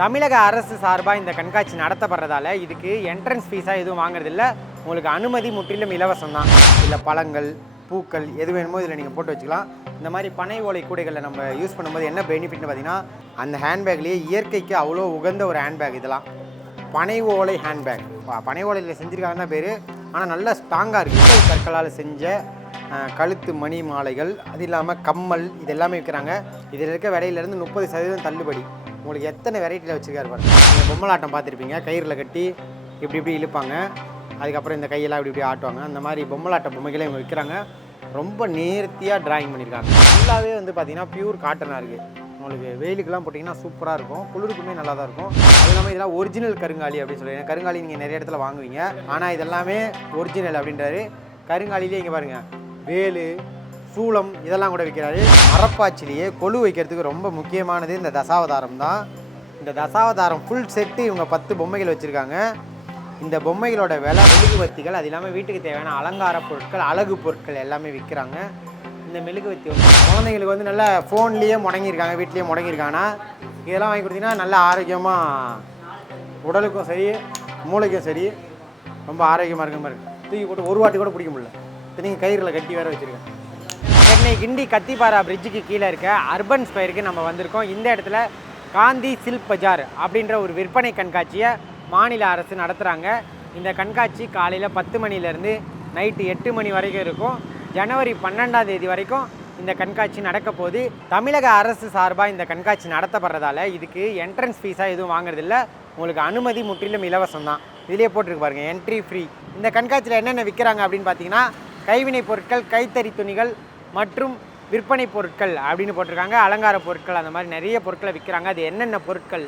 தமிழக அரசு சார்பாக இந்த கண்காட்சி நடத்தப்படுறதால இதுக்கு என்ட்ரன்ஸ் ஃபீஸாக எதுவும் வாங்குறதில்ல. உங்களுக்கு அனுமதி முற்றிலும் இலவசம் தான். இல்லை பழங்கள், பூக்கள் எது வேணுமோ இதில் நீங்கள் போட்டு வச்சுக்கலாம். இந்த மாதிரி பனை ஓலை கூடைகளில் நம்ம யூஸ் பண்ணும்போது என்ன பெனிஃபிட்னு பார்த்தீங்கன்னா, அந்த ஹேண்ட்பேக்லேயே இயற்கைக்கு அவ்வளோ உகந்த ஒரு ஹேண்ட்பேக் இதெல்லாம். பனை ஓலை ஹேண்ட்பேக். பனை ஓலையில் செஞ்சுருக்காங்க தான் பேர், ஆனால் நல்லா ஸ்ட்ராங்காக இருக்குது. கற்களால் செஞ்ச கழுத்து மணி மாலைகள், அது இல்லாமல் கம்மல், இது எல்லாமே விற்கிறாங்க. இதில் இருக்க விலையிலேருந்து 30% தள்ளுபடி. உங்களுக்கு எத்தனை வெரைட்டியில் வச்சுருக்காரு பாருங்க. நீங்கள் பொம்மலாட்டம் பார்த்துருப்பீங்க, கயிறில் கட்டி இப்படி இப்படி இழுப்பாங்க, அதுக்கப்புறம் இந்த கையெல்லாம் இப்படி இப்படி ஆட்டுவாங்க. அந்த மாதிரி பொம்மலாட்ட பொம்மைகளே இவங்க விற்கிறாங்க. ரொம்ப நேர்த்தியாக ட்ராயிங் பண்ணியிருக்காங்க. ஃபுல்லாகவே வந்து பார்த்திங்கன்னா பியூர் காட்டனாக இருக்குது. உங்களுக்கு வெயிலுக்கெல்லாம் போட்டிங்கன்னா சூப்பராக இருக்கும், குளிருக்குமே நல்லா தான் இருக்கும். அது இல்லாமல் இதெல்லாம் ஒரிஜினல் கருங்காலி அப்படின்னு சொல்லுவாங்க. கருங்காலி நீங்கள் நிறைய இடத்துல வாங்குவீங்க, ஆனால் இதெல்லாமே ஒரிஜினல் அப்படின்றாரு. கருங்காலிலே இங்கே பாருங்கள், வேலு, சூளம் இதெல்லாம் கூட விற்கிறாரு. மரப்பாச்சிலேயே கொலு வைக்கிறதுக்கு ரொம்ப முக்கியமானது இந்த தசாவதாரம் தான். இந்த தசாவதாரம் ஃபுல் செட்டு இவங்க 10 பொம்மைகள் வச்சுருக்காங்க. இந்த பொம்மைகளோட விலை, மெழுகுவர்த்திகள், அது இல்லாமல் வீட்டுக்கு தேவையான அலங்கார பொருட்கள், அழகு பொருட்கள் எல்லாமே விற்கிறாங்க. இந்த மெழுகுவர்த்தி வந்து குழந்தைங்களுக்கு வந்து நல்லா ஃபோன்லேயே முடங்கியிருக்காங்க, வீட்லேயே முடங்கியிருக்காங்கன்னா இதெல்லாம் வாங்கி கொடுத்தீங்கன்னா நல்ல ஆரோக்கியமாக உடலுக்கும் சரி மூளைக்கும் சரி ரொம்ப ஆரோக்கியமாக இருக்க மாதிரி இருக்குது. தூக்கி போட்டு ஒரு வாட்டி கூட பிடிக்க முடியல. நீங்கள் கயிறில் கட்டி வேறு வச்சுருக்கேன். சென்னை கிண்டி கத்திப்பாரா பிரிட்ஜுக்கு கீழே இருக்க அர்பன் ஸ்கொயருக்கு நம்ம வந்திருக்கோம். இந்த இடத்துல காந்தி சில்க் பஜார் அப்படின்ற ஒரு விற்பனை கண்காட்சியை மாநில அரசு நடத்துகிறாங்க. இந்த கண்காட்சி காலையில் 10 மணிலேருந்து நைட்டு 8 மணி வரைக்கும் இருக்கும். ஜனவரி 12ஆம் தேதி வரைக்கும் இந்த கண்காட்சி நடக்க போகுது. தமிழக அரசு சார்பாக இந்த கண்காட்சி நடத்தப்படுறதால இதுக்கு என்ட்ரன்ஸ் ஃபீஸாக எதுவும் வாங்குறதில்ல. உங்களுக்கு அனுமதி முற்றிலும் இலவசம் தான். இதிலே போட்டிருக்கு பாருங்கள், என்ட்ரி ஃப்ரீ. இந்த கண்காட்சியில் என்னென்ன விற்கிறாங்க அப்படின்னு பார்த்தீங்கன்னா, கைவினை பொருட்கள், கைத்தறி துணிகள் மற்றும் விற்பனை பொருட்கள் அப்படின்னு போட்டிருக்காங்க. அலங்கார பொருட்கள், அந்த மாதிரி நிறைய பொருட்களை விற்கிறாங்க. அது என்னென்ன பொருட்கள்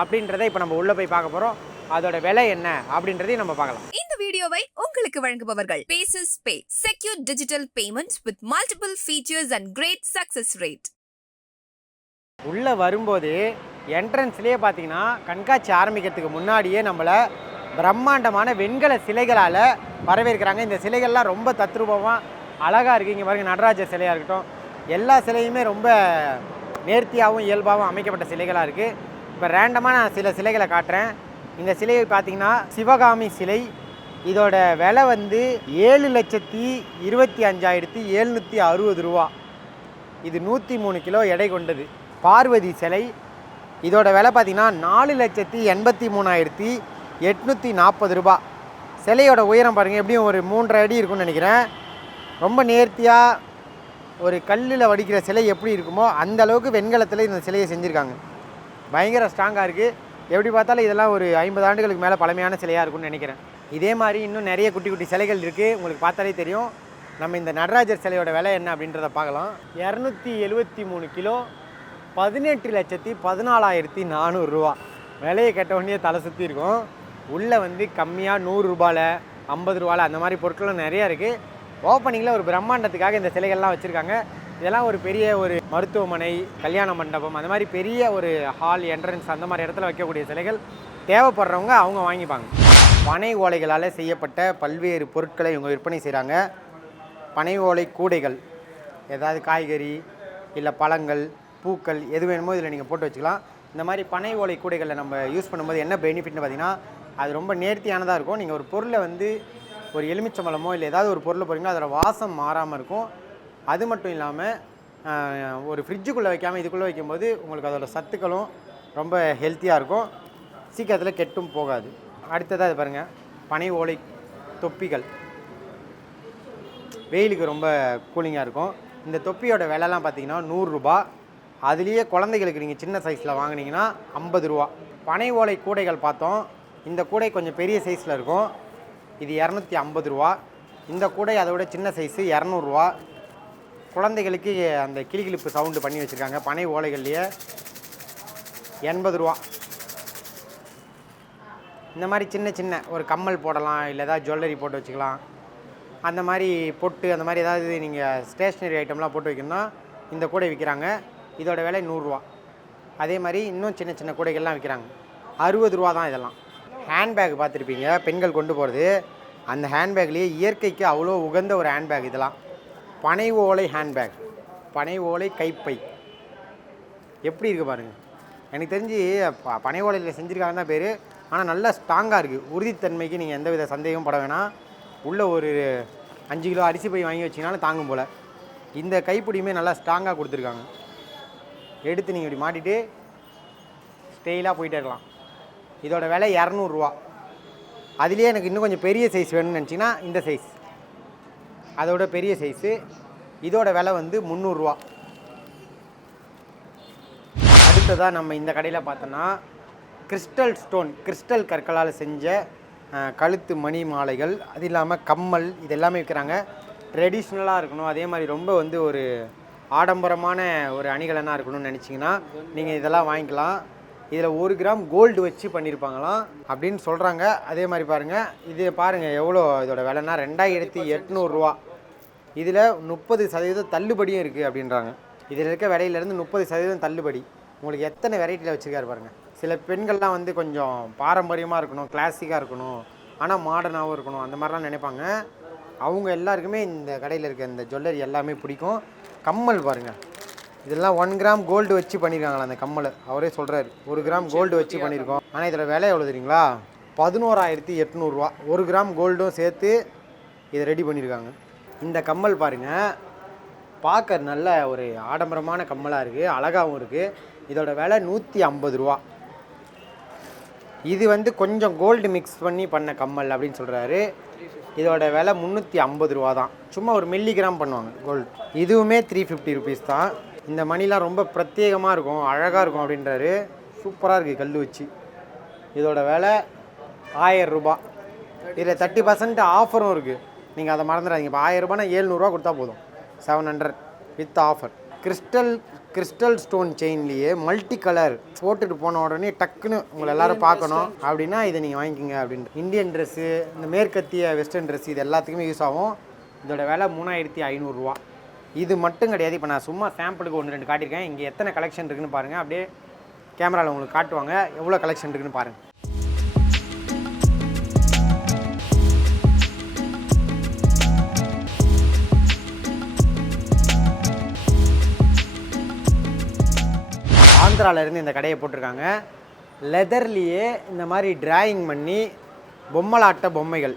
அப்படின்றத இப்போ நம்ம உள்ளே போய் பார்க்க போகிறோம். அதோட விலை என்ன அப்படின்றதையும் நம்ம பார்க்கலாம். இந்த வீடியோவை உங்களுக்கு வழங்குபவர்கள் பேசஸ் பே, secure digital payments with multiple features and great success rate. உள்ளே வரும்போது என்ட்ரன்ஸ்லேயே பார்த்தீங்கன்னா, கண்காட்சி ஆரம்பிக்கிறதுக்கு முன்னாடியே நம்மளை பிரம்மாண்டமான வெண்கல சிலைகளால் வரவேற்கிறாங்க. இந்த சிலைகள்லாம் ரொம்ப தத்ரூபமாக அழகாக இருக்குது. இங்கே பாருங்கள், நடராஜர் சிலையாக இருக்கட்டும், எல்லா சிலையுமே ரொம்ப நேர்த்தியாகவும் இயல்பாகவும் அமைக்கப்பட்ட சிலைகளாக இருக்குது. இப்போ ரேண்டமாக நான் சில சிலைகளை காட்டுறேன். இந்த சிலையை பார்த்தீங்கன்னா சிவகாமி சிலை. இதோட விலை வந்து 7,25,760 ரூபா. இது 103 கிலோ எடை கொண்டது. பார்வதி சிலை, இதோட விலை பார்த்தீங்கன்னா 4,83,840 ரூபா. சிலையோட உயரம் பாருங்கள், எப்படியும் ஒரு 3.5 அடி இருக்கும்னு நினைக்கிறேன். ரொம்ப நேர்த்தியாக ஒரு கல்லில் வடிக்கிற சிலை எப்படி இருக்குமோ அந்த அளவுக்கு வெண்கலத்தில் இந்த சிலையை செஞ்சுருக்காங்க. பயங்கர ஸ்ட்ராங்காக இருக்குது. எப்படி பார்த்தாலும் இதெல்லாம் ஒரு 50 ஆண்டுகளுக்கு மேலே பழமையான சிலையாக இருக்கும்னு நினைக்கிறேன். இதே மாதிரி இன்னும் நிறைய குட்டி குட்டி சிலைகள் இருக்குது, உங்களுக்கு பார்த்தாலே தெரியும். நம்ம இந்த நடராஜர் சிலையோட விலை என்ன அப்படின்றத பார்க்கலாம். 273 கிலோ, 18,14,400 ரூபா. விலையை கேட்ட உடனே தலை சுற்றி இருக்கும். உள்ளே வந்து கம்மியாக 100 ரூபாயில், 50 ரூபாயில் அந்த மாதிரி பொருட்களும் நிறையா இருக்குது. ஓப்பனிங்கில் ஒரு பிரம்மாண்டத்துக்காக இந்த சிலைகள்லாம் வச்சுருக்காங்க. இதெல்லாம் ஒரு பெரிய ஒரு மருத்துவமனை, கல்யாண மண்டபம், அந்த மாதிரி பெரிய ஒரு ஹால், என்ட்ரன்ஸ் அந்த மாதிரி இடத்துல வைக்கக்கூடிய சிலைகள் தேவைப்படுறவங்க அவங்க வாங்கிப்பாங்க. பனை ஓலைகளால் செய்யப்பட்ட பல்வேறு பொருட்களை இவங்க விற்பனை செய்கிறாங்க. பனை ஓலை கூடைகள், ஏதாவது காய்கறி இல்லை பழங்கள், பூக்கள் எது வேணுமோ இதில் நீங்கள் போட்டு வச்சுக்கலாம். இந்த மாதிரி பனை ஓலை கூடைகளில் நம்ம யூஸ் பண்ணும்போது என்ன பெனிஃபிட்னு பார்த்தீங்கன்னா, அது ரொம்ப நேர்த்தியானதாக இருக்கும். நீங்கள் ஒரு பொருளை வந்து ஒரு எலுமிச்சம்பழமோ இல்லை ஏதாவது ஒரு பொருளை போகிறீங்கன்னா அதோட வாசம் மாறாமல் இருக்கும். அது மட்டும் இல்லாமல் ஒரு ஃப்ரிட்ஜுக்குள்ளே வைக்காமல் இதுக்குள்ளே வைக்கும்போது உங்களுக்கு அதோட சத்துக்களும் ரொம்ப ஹெல்த்தியாக இருக்கும், சீக்கிரத்தில் கெட்டும் போகாது. அடுத்ததாக இது பாருங்கள், பனை ஓலை தொப்பிகள். வெயிலுக்கு ரொம்ப கூலிங்காக இருக்கும். இந்த தொப்பியோட விலைலாம் பார்த்தீங்கன்னா 100 ரூபா. அதுலேயே குழந்தைகளுக்கு நீங்கள் சின்ன சைஸில் வாங்கினீங்கன்னா 50 ரூபா. பனை ஓலை கூடைகள் பார்த்தோம். இந்த கூடை கொஞ்சம் பெரிய சைஸில் இருக்கும். இது 250 ரூபா. இந்த கூடை அதை விட சின்ன சைஸு 200 ரூபா. குழந்தைகளுக்கு அந்த கிளிகிளிப்பு சவுண்டு பண்ணி வச்சுருக்காங்க. பனை ஓலைகள்லேயே 80 ரூபா. இந்த மாதிரி சின்ன சின்ன ஒரு கம்மல் போடலாம், இல்லை ஏதாவது ஜுவல்லரி போட்டு வச்சுக்கலாம். அந்த மாதிரி பொட்டு, அந்த மாதிரி ஏதாவது நீங்கள் ஸ்டேஷ்னரி ஐட்டம்லாம் போட்டு வைக்கணும்னா இந்த கூடை விற்கிறாங்க. இதோட விலை 100 ரூபா. அதே மாதிரி இன்னும் சின்ன சின்ன கூடைகள்லாம் விற்கிறாங்க. 60 ரூபா தான் இதெல்லாம். ஹேண்ட்பேக் பார்த்துருப்பீங்க, பெண்கள் கொண்டு போகிறது. அந்த ஹேண்ட்பேக்லேயே இயற்கைக்கு அவ்வளோ உகந்த ஒரு ஹேண்ட்பேக் இதெல்லாம். பனை ஓலை ஹேண்ட்பேக், பனை ஓலை கைப்பை எப்படி இருக்குது பாருங்கள். எனக்கு தெரிஞ்சு பனை ஓலையில் செஞ்சுருக்காங்க தான் பேர். ஆனால் நல்லா ஸ்ட்ராங்காக இருக்குது. உறுதித்தன்மைக்கு நீங்கள் எந்த வித சந்தேகமும் பட வேணாம். உள்ளே ஒரு 5 கிலோ அரிசி பை வாங்கி வச்சிங்கனாலும் தாங்கும் போல். இந்த கைப்பிடியுமே நல்லா ஸ்ட்ராங்காக கொடுத்துருக்காங்க. எடுத்து நீங்கள் இப்படி மாட்டிட்டு ஸ்டெயிலாக போயிட்டே இருக்கலாம். இதோட விலை 200 ரூபா. அதுலேயே எனக்கு இன்னும் கொஞ்சம் பெரிய சைஸ் வேணும்னு நினச்சிங்கன்னா இந்த சைஸ், அதோட பெரிய சைஸு. இதோட விலை வந்து 300 ரூபா. அடுத்ததாக நம்ம இந்த கடையில் பார்த்தோன்னா கிறிஸ்டல் ஸ்டோன், கிறிஸ்டல் கற்களால் செஞ்ச கழுத்து மணி மாலைகள், அது இல்லாமல் கம்மல், இது எல்லாமே விற்கிறாங்க. ட்ரெடிஷ்னலாக இருக்கணும், அதே மாதிரி ரொம்ப வந்து ஒரு ஆடம்பரமான ஒரு அணிகலனாக இருக்கணும்னு நினச்சிங்கன்னா நீங்கள் இதெல்லாம் வாங்கிக்கலாம். இதில் 1 கிராம் கோல்டு வச்சு பண்ணியிருப்பாங்களாம் அப்படின்னு சொல்கிறாங்க. அதே மாதிரி பாருங்கள், இது பாருங்கள் எவ்வளோ இதோட விலைன்னா 2800 ரூபா. இதில் 30% தள்ளுபடியும் இருக்குது அப்படின்றாங்க. இதில் இருக்க விலையிலேருந்து 30% தள்ளுபடி. உங்களுக்கு எத்தனை வெரைட்டியில் வச்சுருக்காரு பாருங்கள். சில பெண்கள்லாம் வந்து கொஞ்சம் பாரம்பரியமாக இருக்கணும், கிளாசிக்காக இருக்கணும், ஆனால் மாடர்னாகவும் இருக்கணும், அந்த மாதிரிலாம் நினைப்பாங்க. அவங்க எல்லாருக்குமே இந்த கடையில் இருக்க இந்த ஜுவல்லரி எல்லாமே பிடிக்கும். கம்மல் பாருங்கள், இதெல்லாம் 1 கிராம் கோல்டு வச்சு பண்ணியிருக்காங்களா அந்த கம்மல். அவரே சொல்கிறாரு 1 கிராம் கோல்டு வச்சு பண்ணியிருக்கோம். ஆனால் இதோட விலை எவ்வளோ தெரியுங்களா? 11,800 ரூபா. 1 கிராம் கோல்டும் சேர்த்து இதை ரெடி பண்ணியிருக்காங்க. இந்த கம்மல் பாருங்கள், பார்க்க நல்ல ஒரு ஆடம்பரமான கம்மலாக இருக்குது, அழகாகவும் இருக்குது. இதோட விலை 150 ரூபா. இது வந்து கொஞ்சம் கோல்டு மிக்ஸ் பண்ணி பண்ண கம்மல் அப்படின்னு சொல்கிறாரு. இதோட விலை 350 ரூபா தான். சும்மா ஒரு மில்லிகிராம் பண்ணுவாங்க கோல்டு. இதுவுமே 350 ருபீஸ் தான். இந்த மணிலாம் ரொம்ப பிரத்யேகமாக இருக்கும், அழகாக இருக்கும் அப்படின்றாரு. சூப்பராக இருக்குது கல் வச்சு. இதோட விலை 1000 ரூபா. இதில் 30% ஆஃபரும் இருக்குது, நீங்கள் அதை மறந்துடாதீங்க. இப்போ 1000 ரூபானா 700 ரூபா கொடுத்தா போதும், 700 வித் ஆஃபர். கிறிஸ்டல் ஸ்டோன் செயின்லேயே மல்டி கலர் போட்டுட்டு போன உடனே டக்குன்னு உங்களை எல்லோரும் பார்க்கணும் அப்படின்னா இதை நீங்கள் வாங்கிக்கிங்க அப்படின்ட்டு. இந்தியன் ட்ரெஸ்ஸு, இந்த மேற்கத்திய வெஸ்டர்ன் ட்ரெஸ், இது எல்லாத்துக்குமே யூஸ் ஆகும். இதோட விலை 3500 ரூபா. இது மட்டும் கிடையாது, இப்போ நான் சும்மா சாம்பிளுக்கு 1-2 காட்டியிருக்கேன். இங்கே எத்தனை கலெக்ஷன் இருக்குதுன்னு பாருங்கள். அப்படியே கேமராவில் உங்களுக்கு காட்டுவாங்க எவ்வளோ கலெக்ஷன் இருக்குதுன்னு பாருங்கள். ஆந்திராவிலேருந்து இந்த கடையை போட்டிருக்காங்க. லெதர்லேயே இந்த மாதிரி டிராயிங் பண்ணி பொம்மலாட்ட பொம்மைகள்,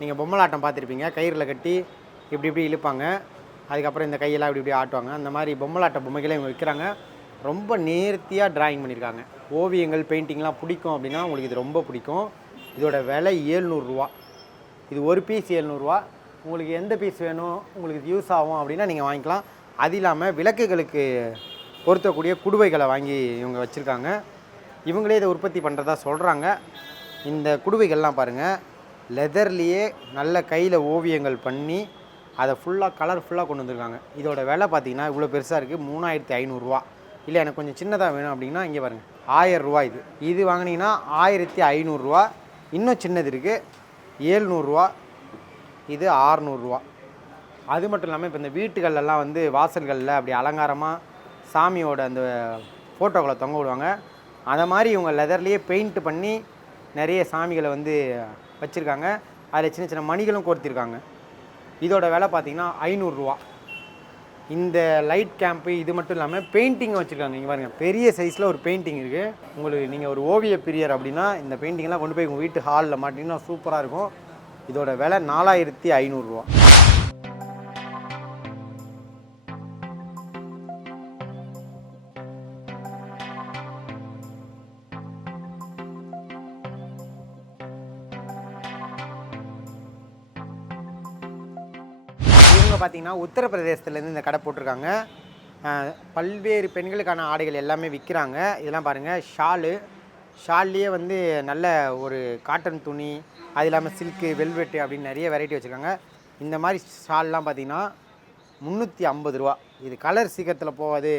நீங்கள் பொம்மலாட்டம் பார்த்துருப்பீங்க, கயிறில் கட்டி இப்படி இப்படி இழுப்பாங்க, அதுக்கப்புறம் இந்த கையெல்லாம் இப்படி இப்படி ஆட்டுவாங்க. அந்த மாதிரி பொம்மலாட்ட பொம்மைகளை இவங்க விற்கிறாங்க. ரொம்ப நேர்த்தியாக டிராயிங் பண்ணியிருக்காங்க. ஓவியங்கள், பெயிண்டிங்லாம் பிடிக்கும் அப்படின்னா உங்களுக்கு இது ரொம்ப பிடிக்கும். இதோட விலை 700 ரூபா. இது ஒரு பீஸ் 700 ரூபா. உங்களுக்கு எந்த பீஸ் வேணும், உங்களுக்கு இது யூஸ் ஆகும் அப்படின்னா நீங்கள் வாங்கிக்கலாம். அது இல்லாமல் விளக்குகளுக்கு பொருத்தக்கூடிய குடுவைகளை வாங்கி இவங்க வச்சுருக்காங்க. இவங்களே இதை உற்பத்தி பண்ணுறதா சொல்கிறாங்க. இந்த குடுவைகள்லாம் பாருங்கள், லெதர்லேயே நல்ல கையில் ஓவியங்கள் பண்ணி அதை ஃபுல்லாக கலர்ஃபுல்லாக கொண்டு வந்திருக்காங்க. இதோட விலை பார்த்திங்கன்னா இவ்வளோ பெருசாக இருக்குது, 3500 ரூபா. இல்லை எனக்கு கொஞ்சம் சின்னதாக வேணும் அப்படின்னா இங்கே பாருங்கள் 1000 ரூபா. இது வாங்கினீங்கன்னா 1500 ரூபா. இன்னும் சின்னது இருக்குது 700 ரூபா. இது 600 ரூபா. அது மட்டும் இல்லாமல் இப்போ இந்த வீட்டுகள்லாம் வந்து வாசல்களில் அப்படி அலங்காரமாக சாமியோட அந்த ஃபோட்டோக்களை தொங்க விடுவாங்க. அதை மாதிரி இவங்க லெதர்லேயே பெயிண்ட் பண்ணி நிறைய சாமிகளை வந்து வச்சுருக்காங்க. அதில் சின்ன சின்ன மணிகளும் கோர்த்திருக்காங்க. இதோட விலை பார்த்திங்கன்னா 500 ரூபா. இந்த லைட் கேம்ப்பு இது மட்டும் இல்லாமல் பெயிண்டிங்கும் வச்சுருக்காங்க. இங்கே பாருங்கள், பெரிய சைஸில் ஒரு பெயிண்டிங் இருக்குது. உங்களுக்கு நீங்கள் ஒரு ஓவிய பிரியர் அப்படின்னா இந்த பெயிண்டிங்லாம் கொண்டு போய் உங்கள் வீட்டு ஹாலில் மாட்டிங்கன்னா சூப்பராக இருக்கும். இதோட விலை 4500 ரூபா. பார்த்தீங்கன்னா உத்தரப்பிரதேசத்துலேருந்து இந்த கடை போட்டிருக்காங்க. பல்வேறு பெண்களுக்கான ஆடைகள் எல்லாமே விற்கிறாங்க. இதெல்லாம் பாருங்கள், ஷால்லேயே வந்து நல்ல ஒரு காட்டன் துணி, அது இல்லாமல் சில்க்கு, வெல்வெட்டு அப்படின்னு நிறைய வெரைட்டி வச்சுருக்காங்க. இந்த மாதிரி ஷால்லாம் பார்த்தீங்கன்னா 350 ரூபா. இது கலர் சீக்கிரத்தில் போகாது,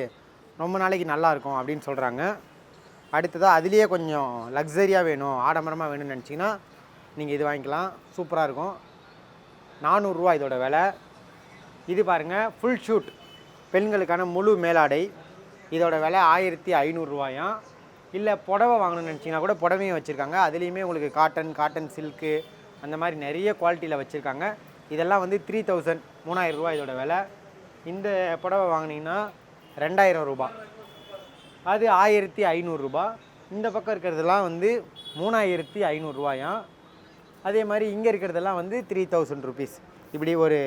ரொம்ப நாளைக்கு நல்லாயிருக்கும் அப்படின்னு சொல்கிறாங்க. அடுத்ததாக அதுலேயே கொஞ்சம் லக்ஸரியாக வேணும், ஆடம்பரமாக வேணும்னு நினச்சிங்கன்னா நீங்கள் இது வாங்கிக்கலாம், சூப்பராக இருக்கும். 400 ரூபா இதோட விலை. இது பாருங்கள், ஃபுல் ஷூட் பெண்களுக்கான முழு மேலாடை. இதோட விலை 1500 ரூபாயாம். இல்லை புடவை வாங்கணும்னு நினச்சிங்கன்னா கூட புடவையும் வச்சுருக்காங்க. அதுலேயுமே உங்களுக்கு காட்டன் சில்க்கு அந்த மாதிரி நிறைய குவாலிட்டியில் வச்சுருக்காங்க. இதெல்லாம் வந்து 3000 ரூபா இதோட விலை. இந்த புடவை வாங்கினீங்கன்னா 2000 ரூபா. அது 1500 ரூபா. இந்த பக்கம் இருக்கிறதெல்லாம் வந்து 3500 ரூபாயாம். அதே மாதிரி இங்கே இருக்கிறதெல்லாம் வந்து 3000 ருபீஸ். இப்படி ஒரு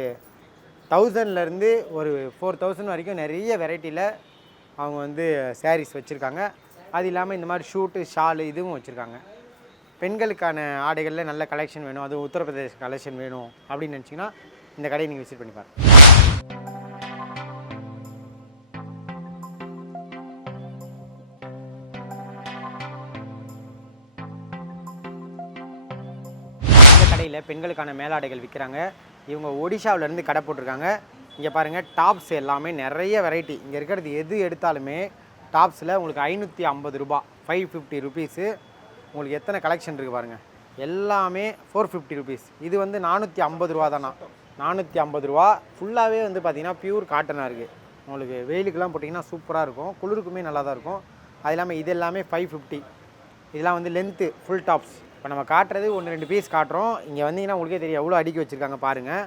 1000லேருந்து ஒரு 4000 வரைக்கும் நிறைய வெரைட்டியில் அவங்க வந்து சாரீஸ் வச்சுருக்காங்க. அது இல்லாமல் இந்த மாதிரி ஷூட்டு ஷாலு இதுவும் வச்சுருக்காங்க. பெண்களுக்கான ஆடைகளில் நல்ல கலெக்ஷன் வேணும், அதுவும் உத்தரப்பிரதேஷ் கலெக்ஷன் வேணும் அப்படின்னு நினச்சிங்கன்னா இந்த கடையை நீங்கள் விசிட் பண்ணி பாருங்கள். இந்த கடையில் பெண்களுக்கான மேலாடைகள் விற்கிறாங்க. இவங்க ஒடிஷாவிலேருந்து கடை போட்டிருக்காங்க. இங்கே பாருங்கள், டாப்ஸ் எல்லாமே நிறைய வெரைட்டி. இங்கே இருக்கிறது எது எடுத்தாலுமே டாப்ஸில் உங்களுக்கு 550 ரூபா, 550 ருபீஸு. உங்களுக்கு எத்தனை கலெக்ஷன் இருக்குது பாருங்கள். எல்லாமே 450 ருபீஸ். இது வந்து 450 ரூபா தானா. 450 ரூபா. ஃபுல்லாகவே வந்து பார்த்திங்கன்னா பியூர் காட்டனாக இருக்குது. உங்களுக்கு வெயிலுக்கெல்லாம் போட்டிங்கன்னா சூப்பராக இருக்கும், குளிருக்குமே நல்லா தான் இருக்கும். அது இல்லாமல் இது எல்லாமே 550. இதெல்லாம் வந்து லென்த்து ஃபுல் டாப்ஸ். இப்போ நம்ம காட்டுறது 1-2 பீஸ் காட்டுறோம். இங்கே வந்தீங்கன்னா உங்களுக்கே தெரியும் எவ்வளோ அடுக்கி வச்சுருக்காங்க பாருங்கள்.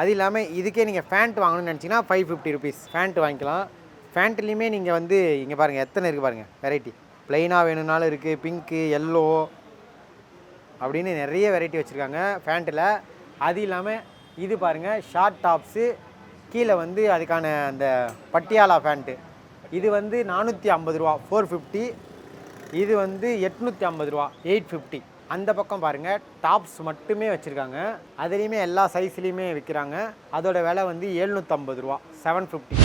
அது இல்லாமல் இதுக்கே நீங்கள் ஃபேண்ட் வாங்கணும்னு நினச்சிங்கன்னா 550 ருபீஸ் ஃபேண்ட் வாங்கிக்கலாம். ஃபேண்ட்லேயுமே நீங்கள் வந்து இங்கே பாருங்கள் எத்தனை இருக்குது பாருங்கள் வெரைட்டி. ப்ளைனாக வேணும்னாலும் இருக்குது, பிங்க்கு, எல்லோ அப்படின்னு நிறைய வெரைட்டி வச்சுருக்காங்க ஃபேண்ட்டில். அது இல்லாமல் இது பாருங்கள், ஷார்ட் டாப்ஸு, கீழே வந்து அதுக்கான அந்த பட்டியாலா ஃபேண்ட்டு. இது வந்து 450 ரூபா, 450. இது வந்து 850 ரூபா, 850. அந்த பக்கம் பாருங்கள், டாப்ஸ் மட்டுமே வச்சுருக்காங்க. அதுலேயுமே எல்லா சைஸ்லேயுமே விற்கிறாங்க. அதோட விலை வந்து 750 ரூபா, 750.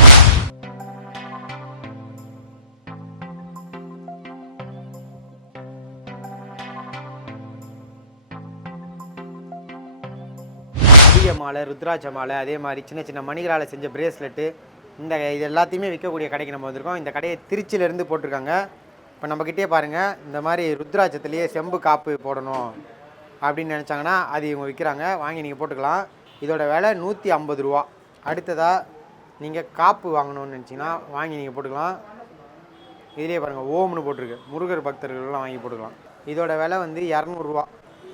அதிக மாலை, ருத்ராட்ச மாலை, அதே மாதிரி சின்ன சின்ன மணிகளால் செஞ்ச பிரேஸ்லெட்டு, இது எல்லாத்தையுமே விற்கக்கூடிய கடைக்கு நம்ம வந்திருக்கோம். இந்த கடையை திருச்சியிலேருந்து போட்டிருக்காங்க. இப்போ நம்மக்கிட்டே பாருங்கள், இந்த மாதிரி ருத்ராட்சத்துலேயே செம்பு காப்பு போடணும் அப்படின்னு நினச்சாங்கன்னா அது இவங்க விற்கிறாங்க. வாங்கி நீங்கள் போட்டுக்கலாம். இதோட விலை 150 ரூபா. அடுத்ததாக நீங்கள் காப்பு வாங்கணும்னு நினச்சிங்கன்னா வாங்கி நீங்கள் போட்டுக்கலாம். இதிலே பாருங்கள், ஓம்னு போட்டிருக்கு. முருகர் பக்தர்கள்லாம் வாங்கி போட்டுக்கலாம். இதோட விலை வந்து 200 ரூபா.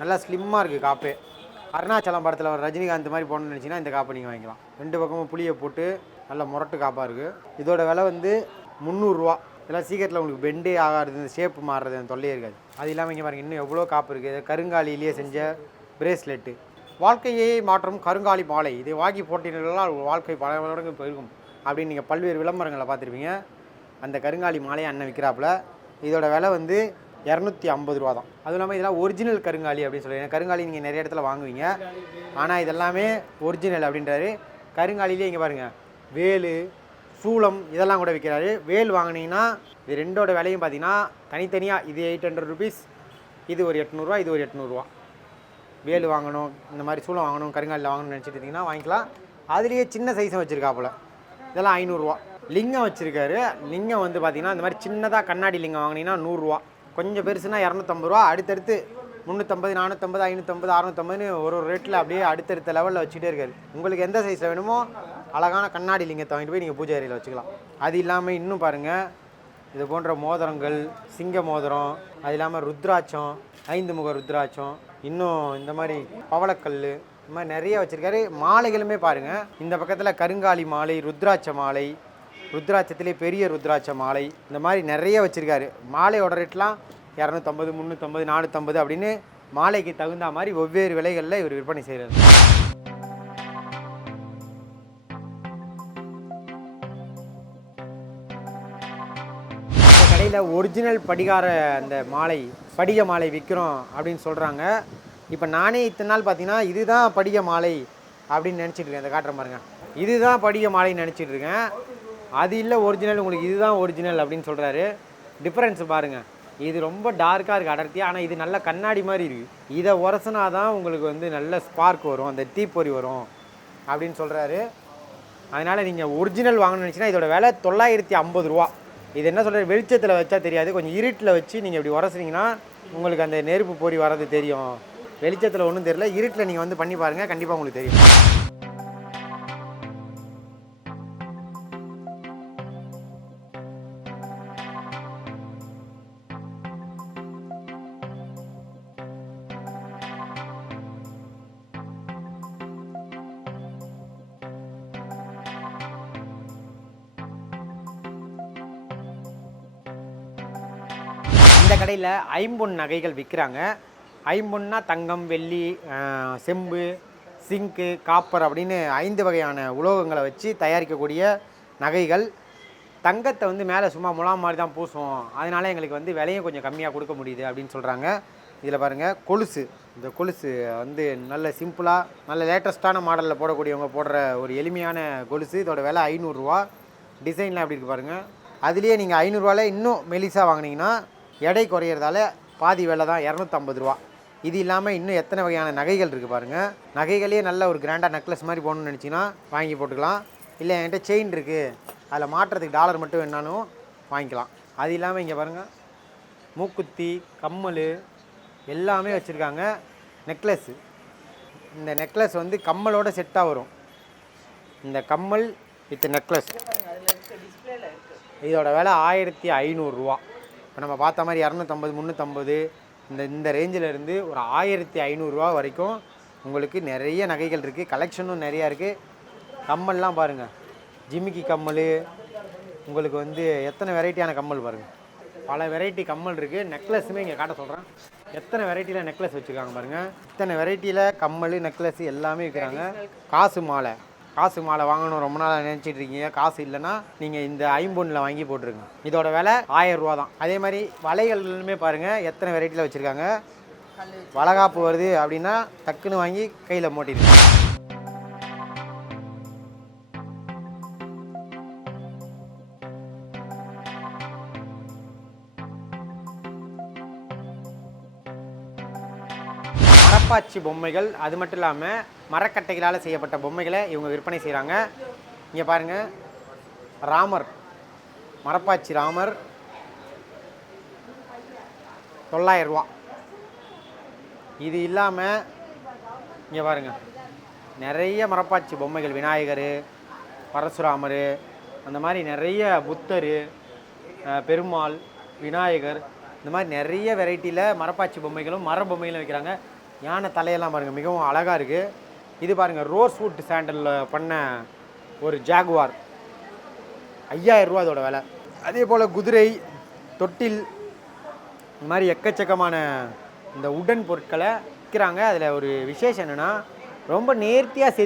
நல்லா ஸ்லிம்மாக இருக்குது காப்பு. அருணாச்சலம் படத்தில் ஒரு ரஜினிகாந்த் மாதிரி போடணும்னு நினச்சிங்கன்னா இந்த காப்பை நீங்கள் வாங்கிக்கலாம். 2 பக்கமும் புளியை போட்டு நல்ல முரட்டு காப்பாக இருக்குது. இதோட விலை வந்து 300 ரூபா. இதெல்லாம் சீக்கிரத்தில் உங்களுக்கு பெண்டே ஆகாது, இந்த ஷேப்பு மாறுறது அந்த தொல்லையே இருக்காது. அது இல்லாமல் இங்கே பாருங்கள், இன்னும் எவ்வளோ காப்பு இருக்குது. கருங்காலிலேயே செஞ்ச பிரேஸ்லெட்டு. வாழ்க்கையை மாற்றும் கருங்காலி மாலை, இதை வாங்கி போட்டினர்களால் வாழ்க்கை பல மடங்கு போயிருக்கும் அப்படின்னு நீங்கள் பல்வேறு விளம்பரங்களை பார்த்துருப்பீங்க. அந்த கருங்காலி மாலையை அண்ணன் விற்கிறாப்புல. இதோட விலை வந்து 250 ரூபா தான். அதுவும் இல்லாமல் இதெல்லாம் ஒரிஜினல் கருங்காலி அப்படின்னு சொல்லுவீங்க. கருங்காலி நீங்கள் நிறைய இடத்துல வாங்குவீங்க, ஆனால் இதெல்லாமே ஒரிஜினல் அப்படின்றாரு. கருங்காலிலே இங்கே பாருங்கள், வேலு, சூளம் இதெல்லாம் கூட விற்கிறாரு. வேல் வாங்கினீங்கன்னா இது ரெண்டோட விலையும் பார்த்தீங்கன்னா தனித்தனியாக இது 800 ருபீஸ், இது ஒரு 800 ரூபா, இது ஒரு 800 ரூபா. வேல் வாங்கணும், இந்த மாதிரி சூளம் வாங்கணும், கருங்காலியில் வாங்கணும்னு நினச்சிட்டு இருந்தீங்கன்னா வாங்கிக்கலாம். அதுலேயே சின்ன சைஸும் வச்சுருக்காப்புல. இதெல்லாம் 500 ரூபா. லிங்கம் வச்சுருக்காரு. லிங்கம் வந்து பார்த்திங்கன்னா இந்த மாதிரி சின்னதாக கண்ணாடி லிங்கம் வாங்கினீங்கன்னா 100 ரூபா. கொஞ்சம் பெருசுனா 250 ரூபா. அடுத்தடுத்து 350, 450, 550, 650ன்னு ஒரு ரேட்டில் அப்படியே அடுத்தடுத்த லெவலில் வச்சுட்டே இருக்காரு. உங்களுக்கு எந்த சைஸில் வேணுமோ அழகான கண்ணாடி லிங்கத்தை வாங்கிட்டு போய் நீங்கள் பூஜை அறையில் வச்சுக்கலாம். அது இல்லாமல் இன்னும் பாருங்கள், இது போன்ற மோதிரங்கள், சிங்க மோதிரம், அது இல்லாமல் ருத்ராட்சம், 5 முக ருத்ராட்சம், இன்னும் இந்த மாதிரி பவளக்கல், இந்த மாதிரி நிறைய வச்சுருக்காரு. மாலைகளுமே பாருங்கள், இந்த பக்கத்தில் கருங்காலி மாலை, ருத்ராட்ச மாலை, ருத்ராட்சத்திலே பெரிய ருத்ராட்ச மாலை, இந்த மாதிரி நிறைய வச்சுருக்காரு. மாலையோட ரேட்லாம் 250, 350, 450 அப்படின்னு மாலைக்கு தகுந்த மாதிரி வெவ்வேறு விலைகளில் இவர் விற்பனை செய்கிறார். இந்த கடையில் ஒரிஜினல் படிகார அந்த மாலை, படிக மாலை விற்கிறோம் அப்படின்னு சொல்கிறாங்க. இப்போ நானே இத்தனை நாள் பார்த்தீங்கன்னா இதுதான் படிக மாலை அப்படின்னு நினச்சிட்டு இருக்கேன். இந்த காட்டுற பாருங்க, இதுதான் படிக மாலைன்னு நினச்சிட்டு இருக்கேன். அது இல்லை ஒரிஜினல், உங்களுக்கு இதுதான் ஒரிஜினல் அப்படின்னு சொல்கிறாரு. டிஃப்ரென்ஸ் பாருங்கள், இது ரொம்ப டார்க்காக இருக்குது அடர்த்தியாக, ஆனால் இது நல்ல கண்ணாடி மாதிரி இருக்குது. இதை உரசுனா தான் உங்களுக்கு வந்து நல்ல ஸ்பார்க் வரும், அந்த தீப்பொறி வரும் அப்படின்னு சொல்கிறாரு. அதனால் நீங்கள் ஒரிஜினல் வாங்கணும்னு நினச்சிங்கன்னா இதோட விலை 950 ரூபா. இது என்ன சொல்கிறது, வெளிச்சத்தில் வச்சா தெரியாது, கொஞ்சம் இருட்டில் வச்சு நீங்கள் இப்படி உரசுனீங்கன்னா உங்களுக்கு அந்த நெருப்பு பொறி வர்றது தெரியும். வெளிச்சத்தில் ஒன்றும் தெரியல, இருட்டில் நீங்கள் வந்து பண்ணி பாருங்கள், கண்டிப்பாக உங்களுக்கு தெரியும். இந்த கடையில் ஐம்பொன் நகைகள் விற்கிறாங்க. ஐம்பொன்னா தங்கம், வெள்ளி, செம்பு, சிங்க்கு, காப்பர் அப்படின்னு 5 வகையான உலோகங்களை வச்சு தயாரிக்கக்கூடிய நகைகள். தங்கத்தை வந்து மேலே சும்மா முலாம் மாதிரி தான் பூசும், அதனால எங்களுக்கு வந்து விலையும் கொஞ்சம் கம்மியாக கொடுக்க முடியுது அப்படின்னு சொல்கிறாங்க. இதில் பாருங்கள் கொலுசு. இந்த கொலுசு வந்து நல்ல சிம்பிளாக நல்ல லேட்டஸ்ட்டான மாடலில் போடக்கூடியவங்க போடுற ஒரு எளிமையான கொலுசு. இதோட விலை 500 ரூபா. டிசைன்லாம் எப்படி இருக்குது பாருங்கள். அதுலேயே நீங்கள் 500 ரூபாயில் இன்னும் மெலிசாக வாங்கினீங்கன்னா எடை குறையிறதால பாதி விலை தான் 250 ரூபா. இது இல்லாமல் இன்னும் எத்தனை வகையான நகைகள் இருக்குது பாருங்கள். நகைகளே நல்ல ஒரு கிராண்டாக நெக்லஸ் மாதிரி போகணுன்னு நினச்சிங்கன்னா வாங்கி போட்டுக்கலாம். இல்லை என்கிட்ட செயின் இருக்குது, அதில் மாட்டுறதுக்கு டாலர் மட்டும் வேணாலும் வாங்கிக்கலாம். அது இல்லாமல் இங்கே பாருங்கள், மூக்குத்தி, கம்மல் எல்லாமே வச்சுருக்காங்க. நெக்லஸ்ஸு, இந்த நெக்லஸ் வந்து கம்மலோட செட்டாக வரும். இந்த கம்மல் வித் நெக்லஸ் இதோட விலை 1500 ரூபா. இப்போ நம்ம பார்த்த மாதிரி 250, 350 இந்த ரேஞ்சில் இருந்து ஒரு 1500 ரூபா வரைக்கும் உங்களுக்கு நிறைய நகைகள் இருக்குது. கலெக்ஷனும் நிறையா இருக்குது. கம்மல்லாம் பாருங்கள், ஜிமிக்கி கம்மல், உங்களுக்கு வந்து எத்தனை வெரைட்டியான கம்மல் பாருங்கள், பல வெரைட்டி கம்மல் இருக்குது. நெக்லஸுமே இங்கே காட்ட சொல்கிறேன். எத்தனை வெரைட்டியில் நெக்லஸ் வச்சுருக்காங்க பாருங்கள். இத்தனை வெரைட்டியில் கம்மல், நெக்லஸ் எல்லாமே விற்கிறாங்க. காசு மாலை வாங்கணும் ரொம்ப நாளாக நினச்சிட்டு இருக்கீங்க, காசு இல்லைன்னா நீங்கள் இந்த ஐம்பொன்னில் வாங்கி போட்டுருங்க. இதோட விலை 1000 ரூபா தான். அதே மாதிரி வளைகள்லுமே பாருங்கள் எத்தனை வெரைட்டியில் வச்சுருக்காங்க. வளகாப்பு வருது அப்படின்னா டக்குன்னு வாங்கி கையில் மாட்டிடுங்க. மரப்பாச்சி பொம்மைகள், அது மட்டும் இல்லாமல் மரக்கட்டைகளால் செய்யப்பட்ட பொம்மைகளை இவங்க விற்பனை செய்கிறாங்க. இங்கே பாருங்கள், ராமர், மரப்பாச்சி ராமர் 900 ரூபா. இது இல்லாமல் இங்கே பாருங்கள் நிறைய மரப்பாச்சி பொம்மைகள், விநாயகர், பரசுராமர், அந்த மாதிரி நிறைய புத்தர், பெருமாள், விநாயகர், இந்த மாதிரி நிறைய வெரைட்டியில் மரப்பாச்சி பொம்மைகளும் மர பொம்மைகளும் வைக்கிறாங்க. யானை தலையெல்லாம் பாருங்கள் மிகவும் அழகாக இருக்குது. இது பாருங்கள், ரோஸ்வுட் சாண்டலில் பண்ண ஒரு ஜாகுவார் 5000 ரூபா இதோட விலை. அதே போல் குதிரை, தொட்டில், இந்த மாதிரி எக்கச்சக்கமான இந்த உடன் பொருட்களை விற்கிறாங்க. அதில் ஒரு விசேஷம் என்னென்னா ரொம்ப நேர்த்தியாக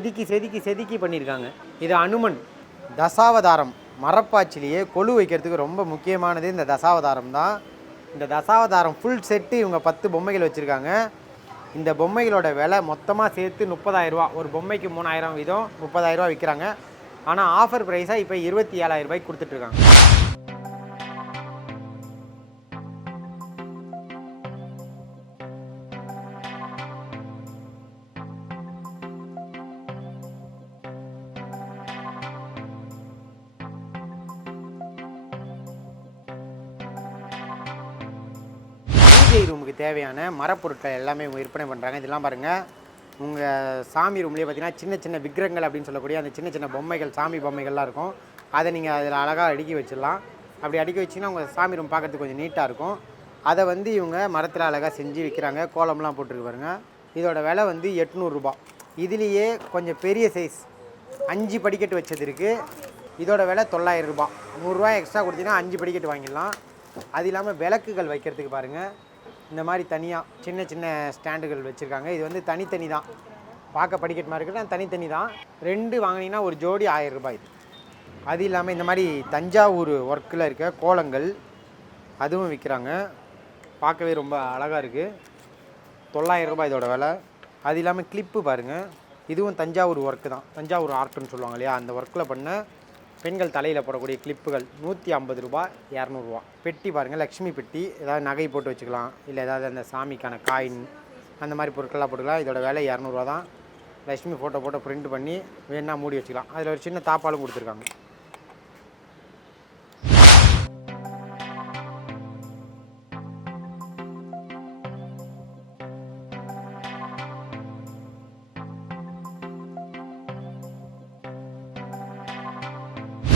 செதுக்கி பண்ணியிருக்காங்க. இது அனுமன் தசாவதாரம். மரப்பாச்சிலேயே கொலு வைக்கிறதுக்கு ரொம்ப முக்கியமானது இந்த தசாவதாரம் தான். இந்த தசாவதாரம் ஃபுல் செட்டு இவங்க 10 பொம்மைகள் வச்சுருக்காங்க. இந்த பொம்மைகளோட விலை மொத்தமாக சேர்த்து 30000 ரூபா. ஒரு பொம்மைக்கு 3000 வீதம் 30000 ரூபா விற்கிறாங்க. ஆனால் ஆஃபர் ப்ரைஸாக இப்போ 27000 ரூபாய்க்கு கொடுத்துட்ருக்காங்க. பூஜை ரூமுக்கு தேவையான மரப்பொருட்கள் எல்லாமே இவங்க விற்பனை பண்ணுறாங்க. இதெல்லாம் பாருங்கள், உங்கள் சாமி ரூம்லேயே பார்த்தீங்கன்னா சின்ன சின்ன விக்கிரகங்கள் அப்படின்னு சொல்லக்கூடிய அந்த சின்ன சின்ன பொம்மைகள், சாமி பொம்மைகள்லாம் இருக்கும். அதை நீங்கள் அதில் அழகாக அடுக்கி வச்சிடலாம். அப்படி அடுக்கி வச்சிங்கன்னா உங்கள் சாமி ரூம் பார்க்குறதுக்கு கொஞ்சம் நீட்டாக இருக்கும். அதை வந்து இவங்க மரத்தில் அழகாக செஞ்சு விற்கிறாங்க. கோலம்லாம் போட்டுருக்கு பாருங்கள். இதோட விலை வந்து 800 ரூபா. இதுலேயே கொஞ்சம் பெரிய சைஸ் 5 படிக்கட்டு வச்சது இருக்குது. இதோட விலை 900 ரூபா. 100 ரூபாய் எக்ஸ்ட்ரா கொடுத்தீங்கன்னா 5 படிக்கட்டு வாங்கிடலாம். அது இல்லாமல் விளக்குகள் வைக்கிறதுக்கு பாருங்கள், இந்த மாதிரி தனியாக சின்ன சின்ன ஸ்டாண்டுகள் வச்சுருக்காங்க. இது வந்து தனித்தனி தான், பார்க்க படிக்கட்டு மாதிரி இருக்குது, தனித்தனி தான். 2 வாங்கினீங்கன்னா ஒரு ஜோடி 1000 ரூபாய். இது அது இல்லாமல் இந்த மாதிரி தஞ்சாவூர் ஒர்க்கில் இருக்க கோலங்கள் அதுவும் விற்கிறாங்க. பார்க்கவே ரொம்ப அழகாக இருக்குது. 900 ரூபாய் இதோட விலை. அது இல்லாமல் கிளிப்பு பாருங்கள், இதுவும் தஞ்சாவூர் ஒர்க்கு தான். தஞ்சாவூர் ஆர்ட்டுன்னு சொல்லுவாங்க இல்லையா, அந்த ஒர்க்கில் பண்ண பெண்கள் தலையில் போடக்கூடிய கிளிப்புகள் 150 ரூபா, 200 ரூபா. பெட்டி பாருங்கள், லக்ஷ்மி பெட்டி, ஏதாவது நகை போட்டு வச்சுக்கலாம், இல்லை ஏதாவது அந்த சாமிக்கான காயின் அந்த மாதிரி பொருட்கள்லாம் போட்டுக்கலாம். இதோட விலை 200 ரூபா தான். லக்ஷ்மி ஃபோட்டோ பிரிண்ட் பண்ணி வேணால் மூடி வச்சுக்கலாம். அதில் ஒரு சின்ன தாப்பாலும் கொடுத்துருக்காங்க.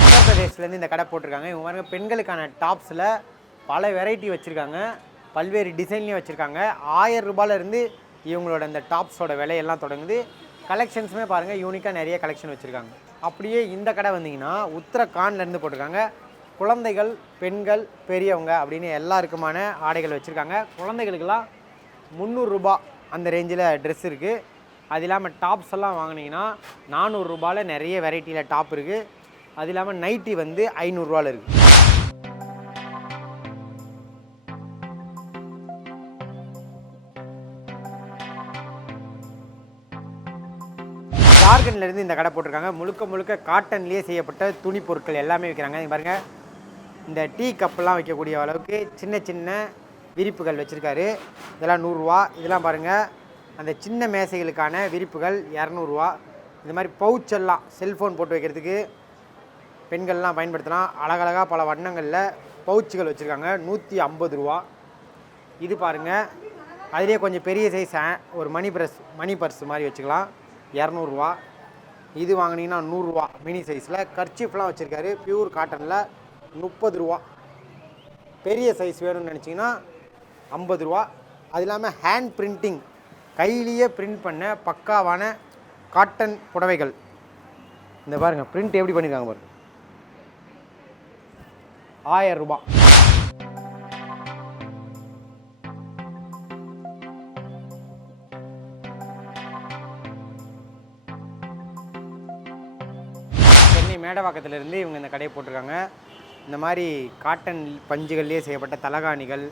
உத்தரப்பிரதேசிலேருந்து இந்த கடை போட்டிருக்காங்க. இவங்க பாருங்க, பெண்களுக்கான டாப்ஸில் பல வெரைட்டி வச்சுருக்காங்க, பல்வேறு டிசைன்லேயும் வச்சுருக்காங்க. 1000 ரூபாயிலேருந்து இவங்களோட இந்த டாப்ஸோட விலையெல்லாம் தொடங்குது. கலெக்ஷன்ஸுமே பாருங்கள், யூனிக்காக நிறைய கலெக்ஷன் வச்சுருக்காங்க. அப்படியே இந்த கடை வந்தீங்கன்னா உத்தரகாண்ட்லேருந்து போட்டிருக்காங்க. குழந்தைகள், பெண்கள், பெரியவங்க அப்படின்னு எல்லாருக்குமான ஆடைகள் வச்சுருக்காங்க. குழந்தைகளுக்கெல்லாம் 300 ரூபா அந்த ரேஞ்சில் ட்ரெஸ் இருக்குது. அது இல்லாமல் டாப்ஸ் எல்லாம் வாங்கினீங்கன்னா 400 ரூபாயில் நிறைய வெரைட்டியில் டாப் இருக்குது. அது இல்லாமல் நைட்டி வந்து 500 ரூபாயில் இருக்குது. ஜார்க்கண்ட்லேருந்து இந்த கடை போட்டிருக்காங்க. முழுக்க முழுக்க காட்டன்லேயே செய்யப்பட்ட துணி பொருட்கள் எல்லாமே விற்கிறாங்க. இங்கே பாருங்கள், இந்த டீ கப்பெல்லாம் வைக்கக்கூடிய அளவுக்கு சின்ன சின்ன விரிப்புகள் வச்சுருக்காரு. இதெல்லாம் 100 ரூபா. இதெல்லாம் பாருங்கள், அந்த சின்ன மேசைகளுக்கான விரிப்புகள் 200 ரூபா. இந்த மாதிரி பவுச்செல்லாம் செல்ஃபோன் போட்டு வைக்கிறதுக்கு பெண்கள்லாம் பயன்படுத்தலாம். அழகழகாக பல வண்ணங்களில் பவுச்சுகள் வச்சுருக்காங்க. 150 ரூபா. இது பாருங்கள், அதிலே கொஞ்சம் பெரிய சைஸ் ஒரு மணி பர்ஸ் மாதிரி வச்சுக்கலாம், 200 ரூபா. இது வாங்கினீங்கன்னா 100 ரூபா. மினி சைஸில் கர்ச்சீஃப்லாம் வச்சுருக்காரு, பியூர் காட்டனில் 30 ரூபா. பெரிய சைஸ் வேணும்னு நினச்சிங்கன்னா 50 ரூபா. அது இல்லாமல் ஹேண்ட் பிரிண்டிங், கையிலேயே பிரிண்ட் பண்ண பக்காவான காட்டன் புடவைகள். இந்த பாருங்கள், பிரிண்ட் எப்படி பண்ணியிருக்காங்க பாருங்கள், 1000 ரூபா. சென்னை மேடவாக்கத்திலேருந்து இவங்க இந்த கடையை போட்டிருக்காங்க. இந்த மாதிரி காட்டன் பஞ்சுகள்லேயே செய்யப்பட்ட தலகாணிகள்,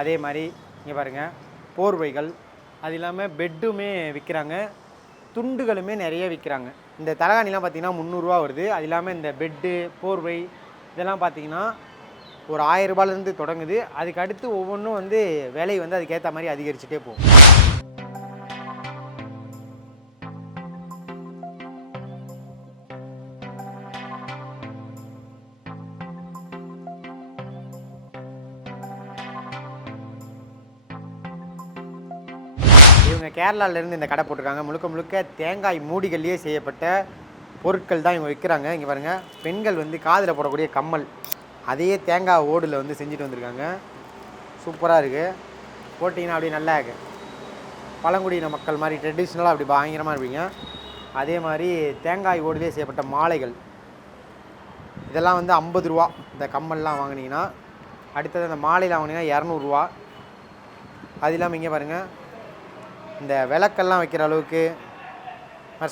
அதே மாதிரி இங்கே பாருங்கள் போர்வைகள், அது இல்லாமல் பெட்டுமே விற்கிறாங்க, துண்டுகளுமே நிறைய விற்கிறாங்க. இந்த தலகாணிலாம் பார்த்திங்கன்னா 300 ரூபா வருது. அது இல்லாமல் இந்த பெட்டு, போர்வை இதெல்லாம் பார்த்திங்கன்னா ஒரு 1000 ரூபாயிலேருந்து தொடங்குது. அதுக்கு அடுத்து ஒவ்வொன்றும் வந்து விலை வந்து அதுக்கேற்ற மாதிரி அதிகரிச்சுட்டே போகும். இவங்க கேரளாவிலேருந்து இந்த கடை போட்டிருக்காங்க. முழுக்க முழுக்க தேங்காய் மூடிகள்லேயே செய்யப்பட்ட பொருட்கள் தான் இவங்க விற்கிறாங்க. இங்கே பாருங்கள், பெண்கள் வந்து காதில் போடக்கூடிய கம்மல், அதையே தேங்காய் ஓடில் வந்து செஞ்சுட்டு வந்திருக்காங்க. சூப்பராக இருக்குது. போட்டிங்கன்னா அப்படியே நல்லா இருக்கு, பழங்குடியின மக்கள் மாதிரி ட்ரெடிஷ்னலாக அப்படி பயங்கரமாக இருப்பீங்க. அதே மாதிரி தேங்காய் ஓடிலே செய்யப்பட்ட மாலைகள், இதெல்லாம் வந்து 50 ரூபா. இந்த கம்மல்லாம் வாங்கினீங்கன்னா. அடுத்தது அந்த மாலையில் வாங்கினீங்கன்னா 200 ரூபா. அது இல்லாமல் இங்கே பாருங்கள், இந்த விளக்கெல்லாம் வைக்கிற அளவுக்கு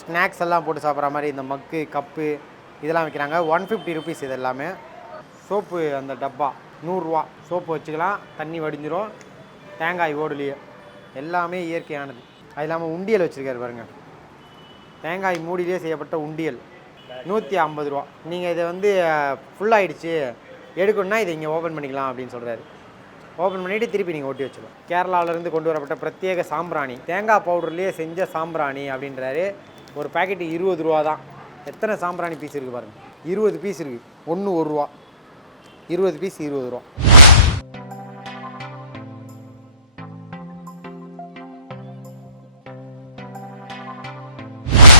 ஸ்நாக்ஸ் எல்லாம் போட்டு சாப்பிட்ற மாதிரி இந்த மக்கு, கப்பு இதெல்லாம் விற்கிறாங்க. 150 ருபீஸ். இது எல்லாமே சோப்பு, அந்த டப்பா 100 ரூபா. சோப்பு வச்சுக்கலாம், தண்ணி வடிஞ்சிரும், தேங்காய் ஓடுலையே, எல்லாமே இயற்கையானது. அது இல்லாமல் உண்டியல் வச்சுருக்காரு பாருங்கள், தேங்காய் மூடியிலே செய்யப்பட்ட உண்டியல் 150 ரூபா. நீங்கள் இதை வந்து ஃபுல்லாகிடுச்சு எடுக்கணுன்னா இதை இங்கே ஓப்பன் பண்ணிக்கலாம் அப்படின்னு சொல்கிறாரு. ஓப்பன் பண்ணிவிட்டு திருப்பி நீங்கள் ஒட்டி வச்சுக்கலாம். கேரளாவிலேருந்து கொண்டு வரப்பட்ட பிரத்யேக சாம்பிராணி, தேங்காய் பவுடர்லேயே செஞ்ச சாம்பிராணி அப்படின்றாரு. ஒரு பேக்கெட்டு 20 ரூபா தான். எத்தனை சாம்பிராணி பீஸ் இருக்குது பாருங்கள், 20 பீஸ் இருக்குது. 1 ரூபா, 20 பீஸ் 20 ரூபா.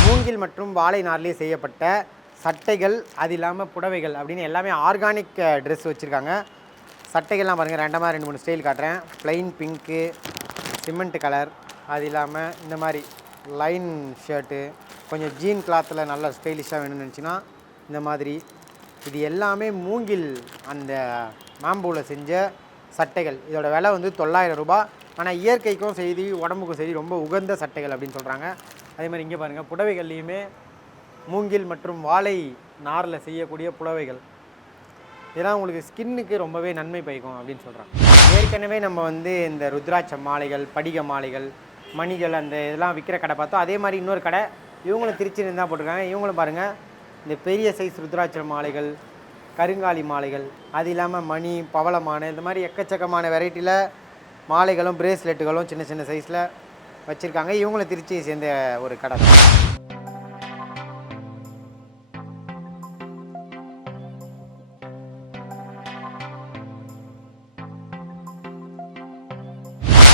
மூங்கில் மற்றும் வாழை நார்லேயே செய்யப்பட்ட சட்டைகள், அது இல்லாமல் புடவைகள் அப்படின்னு எல்லாமே ஆர்கானிக் ட்ரெஸ் வச்சுருக்காங்க. சட்டைகள்லாம் பாருங்கள், ரெண்டமாக 2-3 ஸ்டைல் காட்டுறேன். ப்ளைன் பிங்க்கு, சிமெண்ட் கலர், அது இல்லாமல் இந்த மாதிரி லைன் ஷர்ட்டு, கொஞ்சம் ஜீன் கிளாத்தில் நல்ல ஸ்டைலிஷாக வேணும்னு நினச்சின்னா இந்த மாதிரி. இது எல்லாமே மூங்கில் அந்த மாம்பூவில் செஞ்ச சட்டைகள். இதோட விலை வந்து 900 ரூபா. ஆனால் இயற்கைக்கும் சரி உடம்புக்கும் சரி ரொம்ப உகந்த சட்டைகள் அப்படின்னு சொல்கிறாங்க. அதே மாதிரி இங்கே பாருங்கள், புடவைகள்லேயுமே மூங்கில் மற்றும் வாழை நாரில் செய்யக்கூடிய புடவைகள். இதெல்லாம் உங்களுக்கு ஸ்கின்னுக்கு ரொம்பவே நன்மை பயக்கும் அப்படின்னு சொல்கிறாங்க. ஏற்கனவே நம்ம வந்து இந்த ருத்ராட்ச மாலைகள், படிக மாலைகள், மணிகள் அந்த இதெல்லாம் விற்கிற கடை பார்த்தோம். அதே மாதிரி இன்னொரு கடை இவங்களும் திருச்சியிலேருந்து தான் போட்டிருக்காங்க. இவங்களும் பாருங்கள், இந்த பெரிய சைஸ் ருத்ராட்ச மாலைகள், கருங்காலி மாலைகள், அது இல்லாமல் மணி, பவளமான, இந்த மாதிரி எக்கச்சக்கமான வெரைட்டியில் மாலைகளும் பிரேஸ்லெட்டுகளும் சின்ன சின்ன சைஸில் வச்சுருக்காங்க. இவங்களும் திருச்சியை சேர்ந்த ஒரு கடை தான்.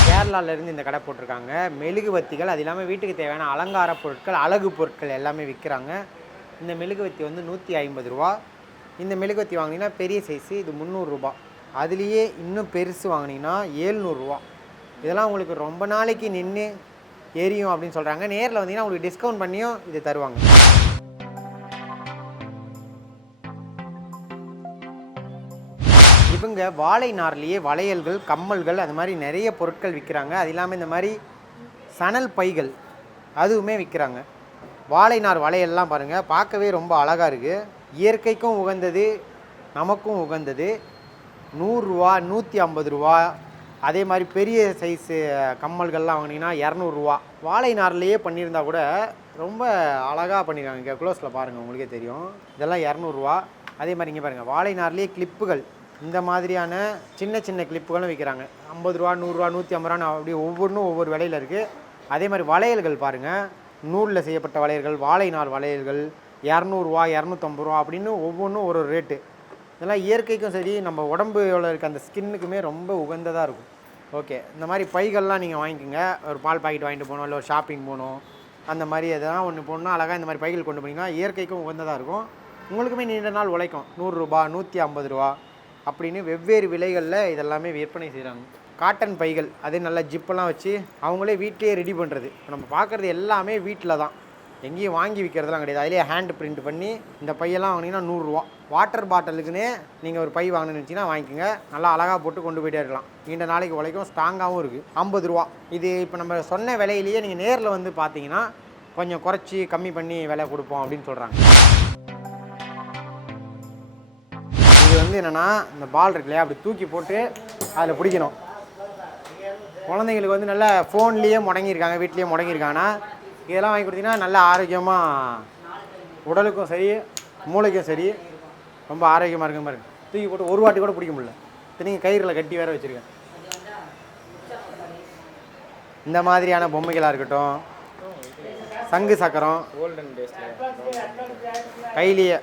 கேரளாவிலேருந்து இந்த கடை போட்டிருக்காங்க. மெழுகுவத்திகள், அது இல்லாமல் வீட்டுக்கு தேவையான அலங்கார பொருட்கள், அழகு பொருட்கள் எல்லாமே விற்கிறாங்க. இந்த மெழுகுவத்தி வந்து 150 ரூபா. இந்த மெழுகுவத்தி வாங்கினீங்கன்னா பெரிய சைஸு இது 300 ரூபா. அதுலேயே இன்னும் பெருசு வாங்கினீங்கன்னா 700 ரூபா. இதெல்லாம் உங்களுக்கு ரொம்ப நாளைக்கு நின்று எரியும் அப்படின்னு சொல்கிறாங்க. நேரில் வந்தீங்கன்னா உங்களுக்கு டிஸ்கவுண்ட் பண்ணியும் இது தருவாங்க. இவங்க வாழை நார்லேயே வளையல்கள், கம்மல்கள், அது மாதிரி நிறைய பொருட்கள் விற்கிறாங்க. அது இல்லாமல் இந்த மாதிரி சணல் பைகள் அதுவுமே விற்கிறாங்க. வாழை நார் வளையல்லாம் பாருங்கள், பார்க்கவே ரொம்ப அழகாக இருக்குது. இயற்கைக்கும் உகந்தது, நமக்கும் உகந்தது. 100 ரூபா, 150 ரூபா. அதே மாதிரி பெரிய சைஸு கம்மல்கள்லாம் வாங்கினீங்கன்னா 200 ரூபா. வாழை நார்லேயே பண்ணியிருந்தா கூட ரொம்ப அழகாக பண்ணியிருக்காங்க. இங்கே க்ளோஸில் பாருங்கள், உங்களுக்கே தெரியும். இதெல்லாம் 200 ரூபா. அதே மாதிரி இங்கே பாருங்கள், வாழை நார்லேயே கிளிப்புகள், இந்த மாதிரியான சின்ன சின்ன கிளிப்புகளும் விற்கிறாங்க. 50 ரூபா, 100 ரூபா, 150 ரூபான்னு அப்படி ஒவ்வொன்றும் ஒவ்வொரு விலையில் இருக்குது. அதே மாதிரி வளையல்கள் பாருங்கள், நூலில் செய்யப்பட்ட வளையல்கள், வாழை நார் வளையல்கள் 200 ரூபா, 250 ரூபா அப்படின்னு ஒவ்வொன்றும் ஒரு ரேட்டு. இதெல்லாம் இயற்கைக்கும் சரி, நம்ம உடம்புல இருக்க அந்த ஸ்கின்னுக்குமே ரொம்ப உகந்ததாக இருக்கும். ஓகே, இந்த மாதிரி பைகள்லாம் நீங்கள் வாங்கிக்கோங்க. ஒரு பால் பாக்கெட் வாங்கிட்டு போகணும், இல்லை ஒரு ஷாப்பிங் போகணும், அந்த மாதிரி எதனா ஒன்று போகணுன்னா அழகாக இந்த மாதிரி பைகள் கொண்டு போனீங்கன்னா இயற்கைக்கும் உகந்ததாக இருக்கும். உங்களுக்குமே நீண்ட நாள் உழைக்கும். 100 ரூபா, 150 ரூபா அப்படின்னு வெவ்வேறு விலைகளில் இதெல்லாமே விற்பனை செய்கிறாங்க. காட்டன் பைகள், அதே நல்லா ஜிப்பெல்லாம் வச்சு அவங்களே வீட்டிலே ரெடி பண்ணுறது. நம்ம பார்க்குறது எல்லாமே வீட்டில் தான், எங்கேயும் வாங்கி விற்கிறதுலாம் கிடையாது. அதிலே ஹேண்ட் பிரிண்ட் பண்ணி இந்த பையெல்லாம் வாங்கினீங்கன்னா 100 ரூபா. வாட்டர் பாட்டிலுக்குன்னே நீங்கள் ஒரு பை வாங்கணும்னு நினச்சிங்கன்னா வாங்கிக்கோங்க. நல்லா அழகாக போட்டு கொண்டு போயிட்டே இருக்கலாம். நீண்ட நாளைக்கு உழைக்கும், ஸ்ட்ராங்காகவும் இருக்குது. 50 ரூபா. இது இப்போ நம்ம சொன்ன விலையிலேயே நீங்கள் நேரில் வந்து பார்த்தீங்கன்னா கொஞ்சம் குறைச்சி கம்மி பண்ணி விலை கொடுப்போம் அப்படின்னு சொல்கிறாங்க. இது வந்து என்னென்னா, இந்த பால் இருக்கு இல்லையா, அப்படி தூக்கி போட்டு அதில் பிடிக்கணும். குழந்தைங்களுக்கு வந்து நல்லா ஃபோன்லேயே முடங்கியிருக்காங்க, வீட்லேயே முடங்கியிருக்காங்கன்னா இதெல்லாம் வாங்கி கொடுத்தீங்கன்னா நல்ல ஆரோக்கியமாக, உடலுக்கும் சரி மூளைக்கும் சரி ரொம்ப ஆரோக்கியமாக இருக்க மாதிரி இருக்குது. தூக்கி போட்டு ஒரு வாட்டி கூட பிடிக்க முடியல. நீங்கள் கயிறில் கட்டி வேறு வச்சுருக்கேன். இந்த மாதிரியான பொம்மைகளாக இருக்கட்டும், சங்கு சக்கரம், கோல்டன் டேஸ்ல கையிலேயே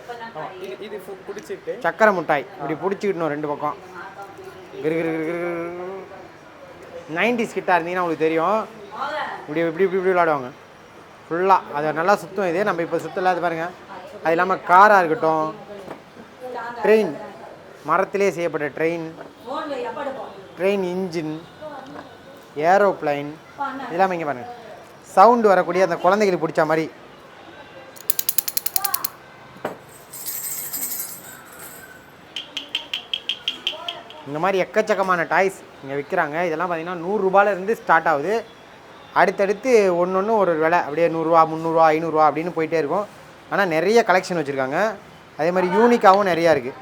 இது பிடிச்சிட்டு சக்கரை மிட்டாய் இப்படி பிடிச்சிக்கிட்டணும் 2 பக்கம். கிரு கிரு கிரு கிரு. 90s கிட்டா இருந்தீங்கன்னா உங்களுக்கு தெரியும், இப்படி இப்படி இப்படி இப்படி விளாடுவாங்க ஃபுல்லாக. அதை நல்லா சுற்றும். இதே நம்ம இப்போ சுற்றல, அது பாருங்கள். அது இல்லாமல் காராக இருக்கட்டும், ட்ரெயின், மரத்திலே செய்யப்பட்ட ட்ரெயின் இன்ஜின், ஏரோப்ளைன், இதெல்லாம் இங்கே பாருங்கள். சவுண்டு வரக்கூடிய அந்த குழந்தைகளுக்கு பிடிச்ச மாதிரி இந்த மாதிரி எக்கச்சக்கமான டாய்ஸ் இங்கே விற்கிறாங்க. இதெல்லாம் பார்த்தீங்கன்னா 100 ரூபாயிலேருந்து ஸ்டார்ட் ஆகுது. அடுத்தடுத்து ஒன்று ஒரு விலை, அப்படியே 100 ரூபா, 300 ரூபா, 500 ரூபா அப்படின்னு போயிட்டே இருக்கும். ஆனால் நிறைய கலெக்ஷன் வச்சுருக்காங்க. அதே மாதிரி யூனிக்காகவும் நிறையா இருக்குது.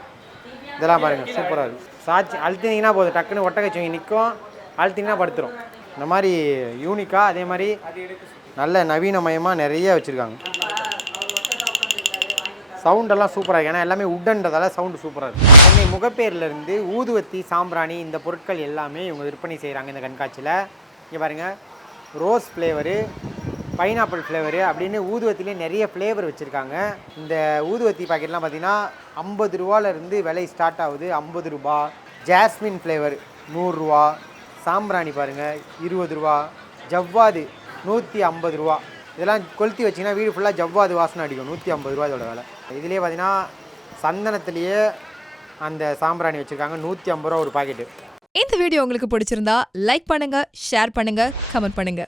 இதெல்லாம் பாருங்கள், சூப்பராக இருக்குது. சாட்சி அழுத்தினீங்கன்னா போதும், டக்குன்னு ஒட்டக்கச்சி நிற்கும், அழுத்திங்கன்னா படுத்துரும். இந்த மாதிரி யூனிக்காக, அதே மாதிரி நல்ல நவீனமயமாக நிறைய வச்சுருக்காங்க. சவுண்டெல்லாம் சூப்பராக இருக்குது. ஏன்னா எல்லாமே உட்டன்றதால சவுண்டு சூப்பராக இருக்குது. சென்னை முகப்பேர்லேருந்து ஊதுவத்தி, சாம்பிராணி, இந்த பொருட்கள் எல்லாமே இவங்க விற்பனை செய்கிறாங்க இந்த கண்காட்சியில். இங்கே பாருங்கள், ரோஸ் ஃப்ளேவரு, பைனாப்பிள் ஃப்ளேவரு அப்படின்னு ஊதுவத்திலே நிறைய ஃப்ளேவர் வச்சுருக்காங்க. இந்த ஊதுவத்தி பாக்கெட்லாம் பார்த்திங்கன்னா 50 ரூபாலேருந்து விலை ஸ்டார்ட் ஆகுது. 50 ரூபா. ஜாஸ்மின் ஃப்ளேவர் 100 ரூபா. சாம்பிராணி பாருங்கள் 20 ரூபா. ஜவ்வாது 150 ரூபா. இதெல்லாம் கொளுத்தி வச்சிங்கன்னா வீடு ஃபுல்லாக ஜவ்வாது வாசனை அடிக்கும். 150 ரூபா இதோட விலை. இதுலேயே பார்த்திங்கன்னா சந்தனத்துலேயே அந்த சாம்பிராணி வச்சுருக்காங்க. 150 ரூபா ஒரு பாக்கெட்டு. இந்த வீடியோ உங்களுக்கு பிடிச்சிருந்தா லைக் பண்ணுங்க, ஷேர் பண்ணுங்க, கமெண்ட் பண்ணுங்க.